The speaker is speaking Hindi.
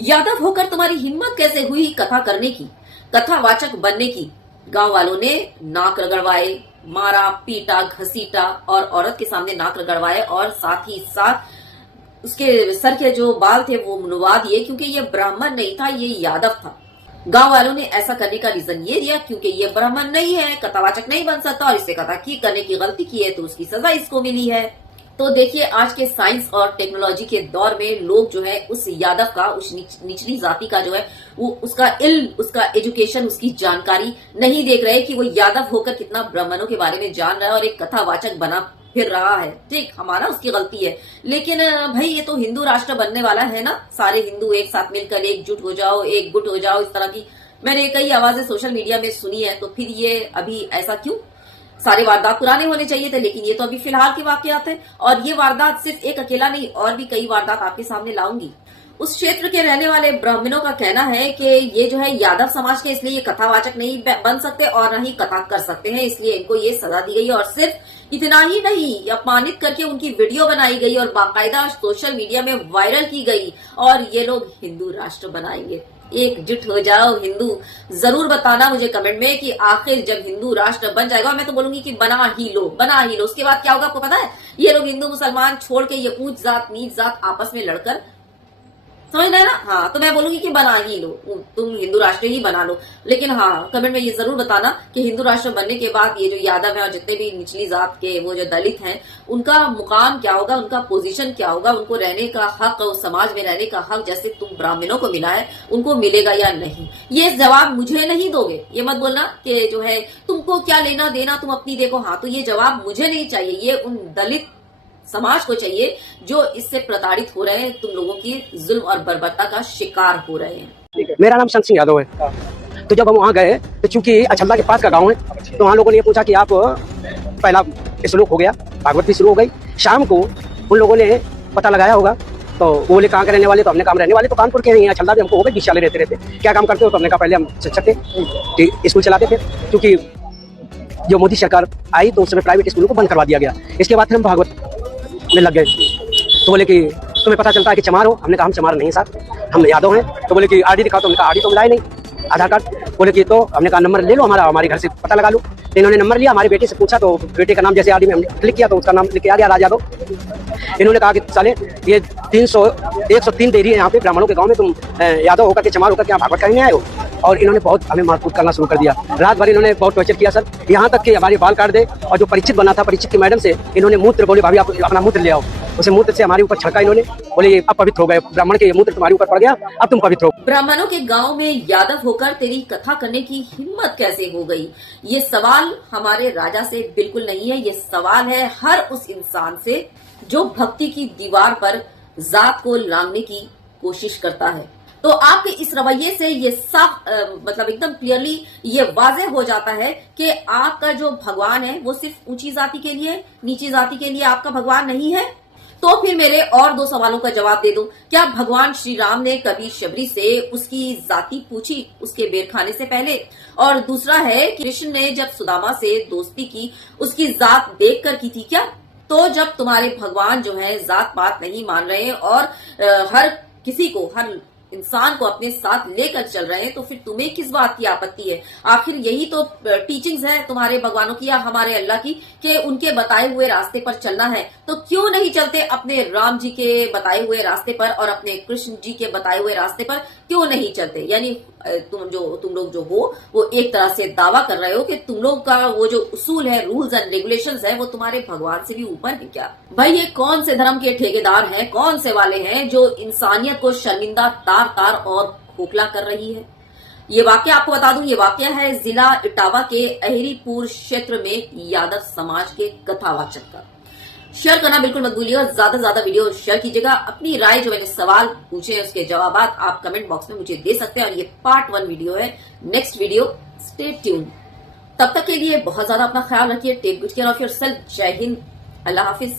यादव होकर तुम्हारी हिम्मत कैसे हुई कथा करने की, कथावाचक बनने की। गांव वालों ने नाक रगड़वाए, मारा, पीटा, घसीटा और औरत के सामने नाक रगड़वाए और साथ ही साथ उसके सर के जो बाल थे वो मुंडवा दिए, क्योंकि ये ब्राह्मण नहीं था, ये यादव था। गांव वालों ने ऐसा करने का रीजन ये दिया क्योंकि ये ब्राह्मण नहीं है, कथावाचक नहीं बन सकता और इससे कथा की करने की गलती की है तो उसकी सजा इसको मिली है। तो देखिए, आज के साइंस और टेक्नोलॉजी के दौर में लोग जो है उस यादव का, उस निचली जाति का जो है वो उसका इल्म, उसका एजुकेशन, उसकी जानकारी नहीं देख रहे कि वो यादव होकर कितना ब्राह्मणों के बारे में जान रहा है और एक कथावाचक बना फिर रहा है। ठीक, हमारा उसकी गलती है, लेकिन भाई ये तो हिंदू राष्ट्र बनने वाला है ना, सारे हिंदू एक साथ मिलकर एकजुट हो जाओ, एक गुट हो जाओ, इस तरह की मैंने कई आवाजें सोशल मीडिया में सुनी है। तो फिर ये अभी ऐसा क्यों? सारे वारदात पुराने होने चाहिए थे, लेकिन ये तो अभी फिलहाल के वाकयात है और ये वारदात सिर्फ एक अकेला नहीं, और भी कई वारदात आपके सामने लाऊंगी। उस क्षेत्र के रहने वाले ब्राह्मणों का कहना है कि ये जो है यादव समाज के, इसलिए ये कथावाचक नहीं बन सकते और न ही कथा कर सकते हैं, इसलिए इनको ये सजा दी गई। और सिर्फ इतना ही नहीं, अपमानित करके उनकी वीडियो बनाई गई और बाकायदा सोशल मीडिया में वायरल की गई और ये लोग हिंदू राष्ट्र बनाएंगे। एकजुट हो जाओ हिंदू। जरूर बताना मुझे कमेंट में कि आखिर जब हिंदू राष्ट्र बन जाएगा, मैं तो बोलूंगी कि बना ही लो, बना ही लो। उसके बाद क्या होगा आपको पता है? ये लोग हिंदू मुसलमान छोड़ के ये ऊंच जात नीच जात आपस में लड़कर, समझ रहे ना? हाँ, तो मैं बोलूंगी कि बना ही लो, तुम हिंदू राष्ट्र ही बना लो। लेकिन हाँ, कमेंट में ये जरूर बताना कि हिंदू राष्ट्र बनने के बाद ये जो यादव है और जितने भी निचली जात के वो जो दलित हैं, उनका मुकाम क्या होगा, उनका पोजीशन क्या होगा, उनको रहने का हक, उस समाज में रहने का हक जैसे तुम ब्राह्मणों को मिला है उनको मिलेगा या नहीं? ये जवाब मुझे नहीं दोगे। ये मत बोलना कि जो है तुमको क्या लेना देना, तुम अपनी देखो। हाँ, तो ये जवाब मुझे नहीं चाहिए, ये उन दलित समाज को चाहिए जो इससे प्रताड़ित हो रहे हैं, तुम लोगों की जुल्म और बर्बरता का शिकार हो रहे हैं। मेरा नाम संत सिंह यादव है। तो जब हम वहाँ गए तो चूंकि अछल्ला के पास का गांव है, तो वहाँ लोगों ने पूछा कि आप, पहला श्लोक हो गया, भागवत भी शुरू हो गई। शाम को उन लोगों ने पता लगाया होगा, तो वो बोले कहाँ के रहने वाले? तो हमने काम रहने वाले तो कानपुर के नहीं है। अछल्ला भी हमको हो गए 20 साल रहते क्या काम करते हो? तो हमने कहा पहले हम शिक्षक थे, स्कूल चलाते थे, क्योंकि जो मोदी सरकार आई तो उस समय प्राइवेट स्कूलों को बंद करवा दिया गया। इसके बाद फिर हम भागवत में लग गए। तो बोले कि तुम्हें पता चलता है कि चमार हो? हमने कहा हम चमार नहीं साहब, हम यादव हैं। तो बोले कि आरडी दिखाओ। तो हमने कहा आरडी तो मिलाए नहीं, आधार कार्ड। बोले कि तो हमने कहा नंबर ले लो हमारा, हमारे घर से पता लगा लो। तो इन्होंने नंबर लिया, हमारे बेटे से पूछा तो बेटे का नाम जैसे आरडी में हमने क्लिक किया तो उसका नाम लिख के आ गया, राज यादव। इन्होंने कहा कि साले ये 103 डेयरी है यहाँ पे ब्राह्मणों के गाँव में, तुम यादव होकर के चमार होकर के यहाँ भागवत करने आए हो। और इन्होंने बहुत हमें मारकूट करना शुरू कर दिया। रात भर इन्होंने बहुत टॉर्चर किया सर, यहाँ तक कि हमारे बाल काट दे। और जो परीक्षित बना था, परीक्षित की मैडम से इन्होंने मूत्र, बोले भाभी आप अपना मूत्र ले आओ, उसे मूत्र से हमारे ऊपर छड़का इन्होंने। बोले ये अब पवित्र हो गए, ब्राह्मण के मूत्र तुम्हारे ऊपर पड़ गया, अब तुम पवित्र हो। ब्राह्मणों के गांव में यादव होकर तेरी कथा करने की हिम्मत कैसे हो गई? ये सवाल हमारे राजा से बिल्कुल नहीं है, ये सवाल है हर उस इंसान से जो भक्ति की दीवार पर जात को लांघने की कोशिश करता है। तो आपके इस रवैये से ये साफ मतलब एकदम क्लियरली ये वाज़ेह हो जाता है कि आपका जो भगवान है वो सिर्फ ऊंची जाति के लिए, नीची जाति के लिए आपका भगवान नहीं है। तो फिर मेरे और 2 सवालों का जवाब दे दो। क्या भगवान श्री राम ने कभी शबरी से उसकी जाति पूछी उसके बेर खाने से पहले? और दूसरा है कि कृष्ण ने जब सुदामा से दोस्ती की उसकी जात देख कर की थी क्या? तो जब तुम्हारे भगवान जो है जात पात नहीं मान रहे हैं और हर किसी को, हर इंसान को अपने साथ लेकर चल रहे हैं, तो फिर तुम्हें किस बात की आपत्ति है? आखिर यही तो टीचिंग्स है तुम्हारे भगवानों की या हमारे अल्लाह की कि उनके बताए हुए रास्ते पर चलना है। तो क्यों नहीं चलते अपने राम जी के बताए हुए रास्ते पर और अपने कृष्ण जी के बताए हुए रास्ते पर क्यों नहीं चलते? यानी तुम लोग जो हो वो एक तरह से दावा कर रहे हो कि तुम लोग का वो जो उसूल है, रूल्स एंड रेगुलेशंस है, वो तुम्हारे भगवान से भी ऊपर है क्या? भाई ये कौन से धर्म के ठेकेदार हैं, कौन से वाले हैं जो इंसानियत को शर्मिंदा तार तार और खोखला कर रही है? ये वाकया आपको बता दूं, ये वाकया है जिला इटावा के अहरीपुर क्षेत्र में यादव समाज के कथावाचक का। शेयर करना बिल्कुल मत भूलिएगा, ज्यादा से ज्यादा वीडियो शेयर कीजिएगा। अपनी राय, जो मैंने सवाल पूछे हैं उसके जवाब आप कमेंट बॉक्स में मुझे दे सकते हैं। और ये पार्ट 1 वीडियो है, नेक्स्ट वीडियो स्टे ट्यून। तब तक के लिए बहुत ज्यादा अपना ख्याल रखिए। Take good care of yourself. जय हिंद, अल्लाह हाफिज।